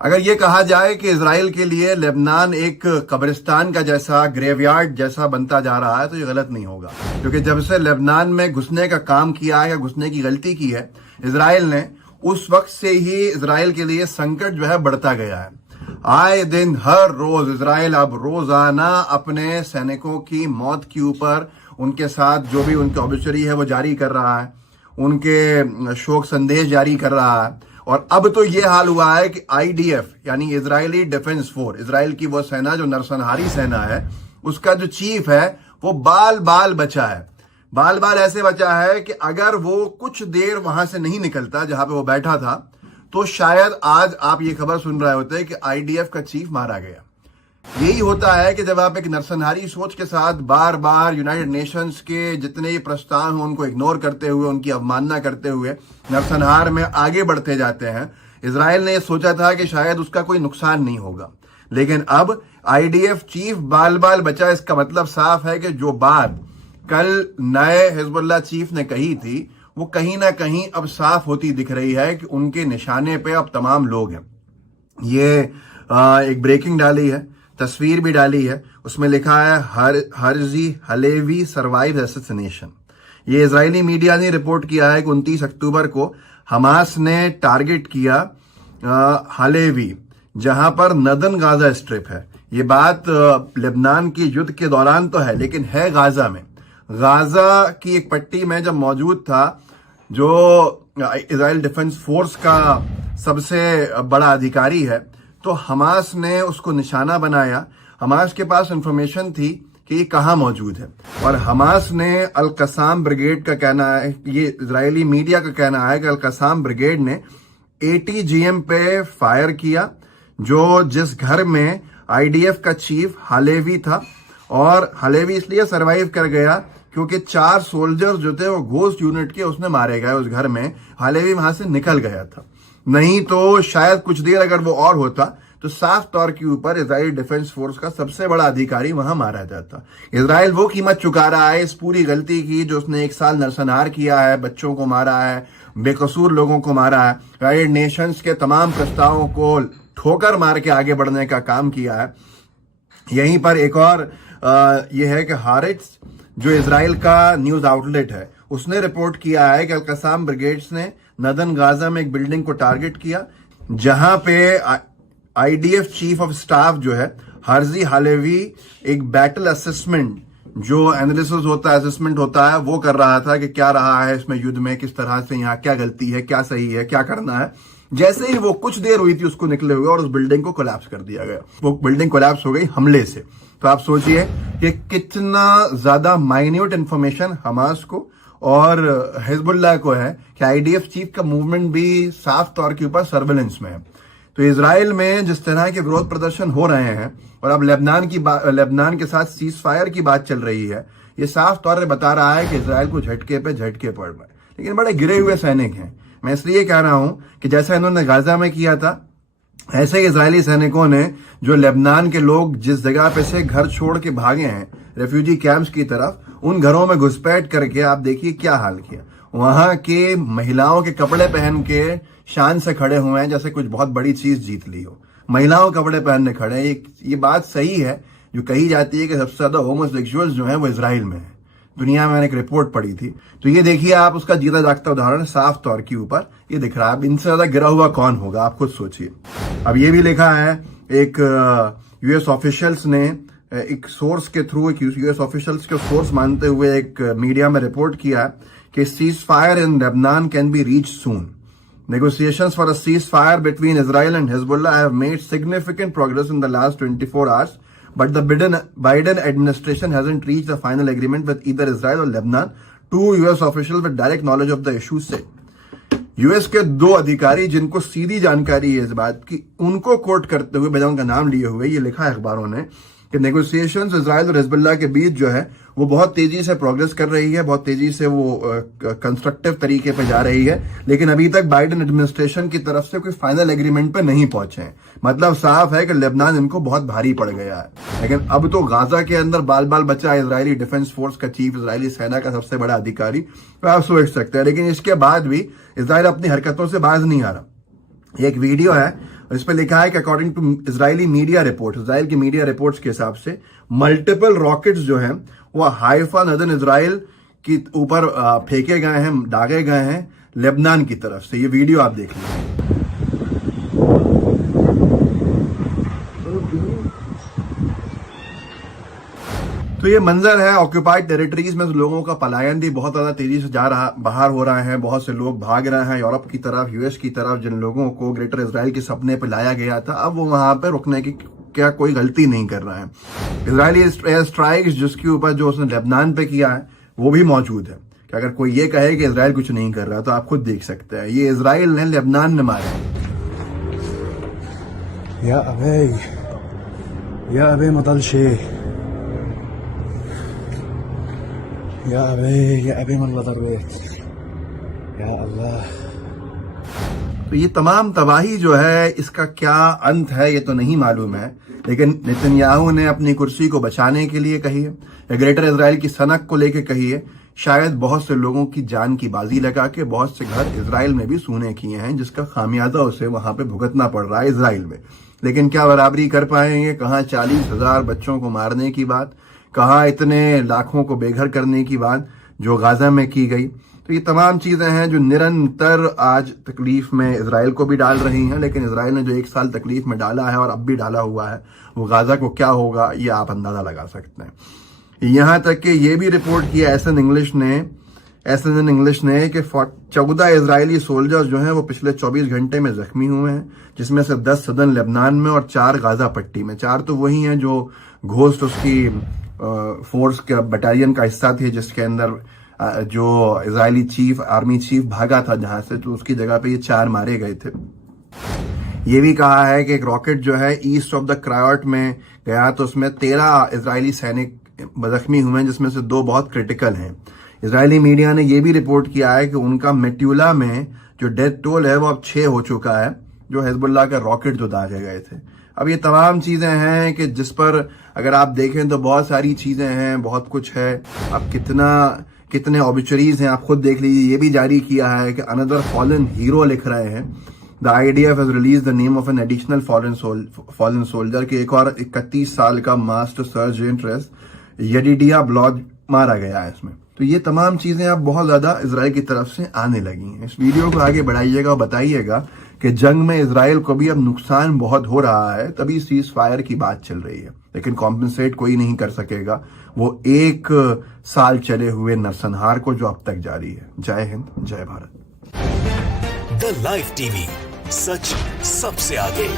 अगर ये कहा जाए कि इजराइल के लिए लेबनान एक कब्रिस्तान का जैसा ग्रेवयार्ड जैसा बनता जा रहा है तो ये गलत नहीं होगा, क्योंकि जब से लेबनान में घुसने का काम किया है या घुसने की गलती की है इजराइल ने, उस वक्त से ही इजराइल के लिए संकट जो है बढ़ता गया है। आए दिन हर रोज इजराइल अब रोजाना अपने सैनिकों की मौत के ऊपर उनके साथ जो भी उनकी ऑब्ituary है वो जारी कर रहा है, उनके शोक संदेश जारी कर रहा है। और अब तो ये हाल हुआ है कि IDF यानी इजरायली डिफेंस फोर्स, इजराइल की वो सेना जो नरसंहारी सेना है, उसका जो चीफ है वो बाल बाल बचा है। बाल बाल ऐसे बचा है कि अगर वो कुछ देर वहां से नहीं निकलता जहां पे वो बैठा था तो शायद आज आप ये खबर सुन रहे होते कि IDF का चीफ मारा गया। यही होता है कि जब आप एक नरसंहारी सोच के साथ बार बार यूनाइटेड नेशंस के जितने भी प्रस्ताव हैं उनको इग्नोर करते हुए, उनकी अवमानना करते हुए नरसंहार में आगे बढ़ते जाते हैं। इजराइल ने सोचा था कि शायद उसका कोई नुकसान नहीं होगा, लेकिन अब IDF चीफ बाल बाल बचा। इसका मतलब साफ है कि जो बात कल नए हिजबुल्लाह चीफ ने कही थी वो कहीं ना कहीं अब साफ होती दिख रही है कि उनके निशाने पे अब तमाम लोग हैं। ये एक ब्रेकिंग डाली है, तस्वीर भी डाली है, उसमें लिखा है हर्जी हलेवी सर्वाइव असैसिनेशन। ये इजरायली मीडिया ने रिपोर्ट किया है कि 29 अक्टूबर को हमास ने टारगेट किया हलेवी, जहां पर नदन गाजा स्ट्रिप है। ये बात लेबनान की युद्ध के दौरान तो है, लेकिन है गाजा में। गाजा की एक पट्टी में जब मौजूद था जो इजराइल डिफेंस फोर्स का सबसे बड़ा अधिकारी है, तो हमास ने उसको निशाना बनाया। हमास के पास इंफॉर्मेशन थी कि ये कहाँ मौजूद है, और हमास ने अल कसाम ब्रिगेड का कहना है, ये इजरायली मीडिया का कहना है कि अल कसाम ब्रिगेड ने ATGM पे फायर किया, जो जिस घर में IDF का चीफ हालेवी था। और हालेवी इसलिए सरवाइव कर गया क्योंकि 4 सोल्जर्स जो थे वो घोस्ट यूनिट के उसने मारे गए उस घर में। हालेवी वहां से निकल गया था, नहीं तो शायद कुछ देर अगर वो और होता तो साफ तौर के ऊपर इजराइल डिफेंस फोर्स का सबसे बड़ा अधिकारी वहां मारा जाता। इजराइल वो कीमत चुका रहा है इस पूरी गलती की जो उसने 1 साल नरसंहार किया है, बच्चों को मारा है, बेकसूर लोगों को मारा है, यूनाइटेड नेशंस के तमाम प्रस्तावों को ठोकर मार के आगे बढ़ने का काम किया है। यहीं पर एक और ये है कि हारिट्स जो इजराइल का न्यूज आउटलेट है, उसने रिपोर्ट किया है कि अल कसाम ब्रिगेड्स ने नदन गाजा में एक बिल्डिंग को टारगेट किया, जहां पे IDF चीफ ऑफ स्टाफ जो है हर्जी हालेवी एक बैटल असेसमेंट, जो एनालिसिस होता है, असेसमेंट होता है, वो कर रहा था कि क्या रहा है इसमें युद्ध में, किस तरह से यहाँ क्या गलती है, क्या सही है, क्या करना है। जैसे ही वो कुछ देर हुई थी उसको निकले हुए और उस बिल्डिंग को कोलैप्स कर दिया गया। वो बिल्डिंग कोलैप्स हो गई हमले से। तो आप सोचिए कि कितना ज्यादा माइन्यूट इंफॉर्मेशन हमास को और हिजबुल्लाह को है कि IDF चीफ का मूवमेंट भी साफ तौर के ऊपर सर्वेलेंस में है। तो इजराइल में जिस तरह के विरोध प्रदर्शन हो रहे हैं और अब लेबनान के साथ सीज फायर की बात चल रही है, ये साफ तौर पर बता रहा है कि इजराइल को झटके पे झटके पड़ रहे हैं। लेकिन बड़े गिरे हुए सैनिक हैं। मैं इसलिए कह रहा हूं कि जैसा इन्होंने गाजा में किया था, ऐसे ही इजरायली सैनिकों ने जो लेबनान के लोग जिस जगह पे से घर छोड़ के भागे हैं रेफ्यूजी कैंप्स की तरफ, उन घरों में घुसपैठ करके आप देखिए क्या हाल किया। वहां के महिलाओं के कपड़े पहन के शान से खड़े हुए हैं जैसे कुछ बहुत बड़ी चीज जीत ली हो। महिलाओं के कपड़े पहनने खड़े हैं। ये बात सही है जो कही जाती है कि सबसे ज्यादा होमोसेक्सुअल्स जो है वो इजराइल में है। दुनिया में मैंने एक रिपोर्ट पढ़ी थी। तो ये देखिए आप, उसका जीता जागता उदाहरण साफ तौर के ऊपर ये दिख रहा है। अब इनसे ज्यादा गिरा हुआ कौन होगा, आप खुद सोचिए। अब ये भी लिखा है, एक US ऑफिशियल्स ने एक सोर्स के थ्रू, एक US ऑफिशियल्स के सोर्स मानते हुए एक मीडिया में रिपोर्ट किया कि cease fire in Lebanon can be reach soon. Negotiations for a ceasefire between Israel and Hezbollah have made significant progress in the last 24 hours, but the Biden administration hasn't reached a final agreement with either Israel or Lebanon, 2 US officials with direct knowledge of the issue said। US के 2 अधिकारी जिनको सीधी जानकारी है इस बात की, उनको coat करते हुए, बजाय उनका नाम लिए हुए, ये लिखा है अखबारों ने कि नेगोशिएशंस इजराइल और हिजबुल्लाह के बीच जो है वो बहुत तेजी से प्रोग्रेस कर रही है, बहुत तेजी से वो कंस्ट्रक्टिव तरीके पे जा रही है, लेकिन अभी तक बाइडेन एडमिनिस्ट्रेशन की तरफ से कोई फाइनल एग्रीमेंट पे नहीं पहुंचे हैं। मतलब साफ है कि लेबनान इनको बहुत भारी पड़ गया है। लेकिन अब तो गाजा के अंदर बाल बाल बचा इजरायली डिफेंस फोर्स का चीफ, इजरायली सेना का सबसे बड़ा अधिकारी, तो आप सोच सकते हैं। लेकिन इसके बाद भी इजराइल अपनी हरकतों से बाज नहीं आ रहा। एक वीडियो है इस पर लिखा है कि according to Israeli media report, Israel की मीडिया रिपोर्ट्स के हिसाब से मल्टीपल रॉकेट्स जो हैं वो हाइफा नदन इजराइल की ऊपर फेंके गए हैं, दागे गए हैं लेबनान की तरफ से। ये वीडियो आप देख लीजिए। तो ये मंजर है ऑक्यूपाइड टेरिटरीज में लोगों का पलायन भी बहुत ज्यादा तेजी से बाहर हो रहा है। बहुत से लोग भाग रहे हैं यूरोप की तरफ, यूएस की तरफ। जिन लोगों को ग्रेटर इजराइल के सपने पे लाया गया था, अब वो वहां पे रुकने की क्या कोई गलती नहीं कर रहा है। इजरायली एयर स्ट्राइक्स जिसके ऊपर जो उसने लेबनान पे किया है वो भी मौजूद है। कि अगर कोई ये कहे कि इजराइल कुछ नहीं कर रहा तो आप खुद देख सकते हैं, ये इजराइल ने लेबनान ने मारे। या अबे मदल शे या अबे या अल्लाह। तो ये तमाम तबाही जो है इसका क्या अंत है ये तो नहीं मालूम है, लेकिन नेतन्याहू ने अपनी कुर्सी को बचाने के लिए कही है या ग्रेटर इजराइल की सनक को लेकर कही है। शायद बहुत से लोगों की जान की बाजी लगा के बहुत से घर इजराइल में भी सूने किए हैं, जिसका खामियाजा उसे वहां पे भुगतना पड़ रहा है इजराइल में। लेकिन क्या बराबरी कर पाएंगे? कहाँ 40,000 बच्चों को मारने की बात, कहाँ इतने लाखों को बेघर करने की बात जो गाजा में की गई। तो ये तमाम चीजें हैं जो निरंतर आज तकलीफ में इजराइल को भी डाल रही हैं। लेकिन इजराइल ने जो 1 साल तकलीफ में डाला है और अब भी डाला हुआ है, वो गाजा को क्या होगा ये आप अंदाजा लगा सकते हैं। यहां तक कि ये भी रिपोर्ट किया एसएन इंग्लिश ने कि 14 इजरायली सोल्जर्स जो हैं वो पिछले 24 घंटे में जख्मी हुए हैं, जिसमें से 10 सदन लेबनान में और 4 गाजा पट्टी में। 4 तो वही हैं जो घोस्ट उसकी फोर्स के बटालियन का हिस्सा थे, जिसके अंदर जो इजरायली चीफ, आर्मी चीफ भागा था जहां से, तो उसकी जगह पे ये 4 मारे गए थे। ये भी कहा है कि एक रॉकेट जो है ईस्ट ऑफ द क्रायोट में गया तो उसमें 13 इजरायली सैनिक जख्मी हुए हैं, जिसमें से 2 बहुत क्रिटिकल हैं। इजरायली मीडिया ने यह भी रिपोर्ट किया है कि उनका मेट्यूला में जो डेथ टोल है वो अब 6 हो चुका है, जो हिजबुल्लाह के रॉकेट जो दागे गए थे। अब ये तमाम चीजें हैं कि जिस पर अगर आप देखें तो बहुत सारी चीजें हैं, बहुत कुछ है। अब कितने ऑबिचुरीज हैं आप खुद देख लीजिए। ये भी जारी किया है कि अनदर फॉलन हीरो लिख रहे हैं। The IDF has release the name of an additional fallen soldier के एक और 31 साल का मास्टर सर्जेंट यडिडिया ब्लॉग मारा गया है इसमें। तो ये तमाम चीजें अब बहुत ज्यादा इजराइल की तरफ से आने लगी हैं। इस वीडियो को आगे बढ़ाइएगा और बताइएगा कि जंग में इजराइल को भी अब नुकसान बहुत हो रहा है, तभी सीज फायर की बात चल रही है। लेकिन कॉम्पेंसेट कोई नहीं कर सकेगा वो 1 साल चले हुए नरसंहार को जो अब तक जारी है। जय हिंद, जय भारत। द लाइव टीवी, सच सबसे आगे।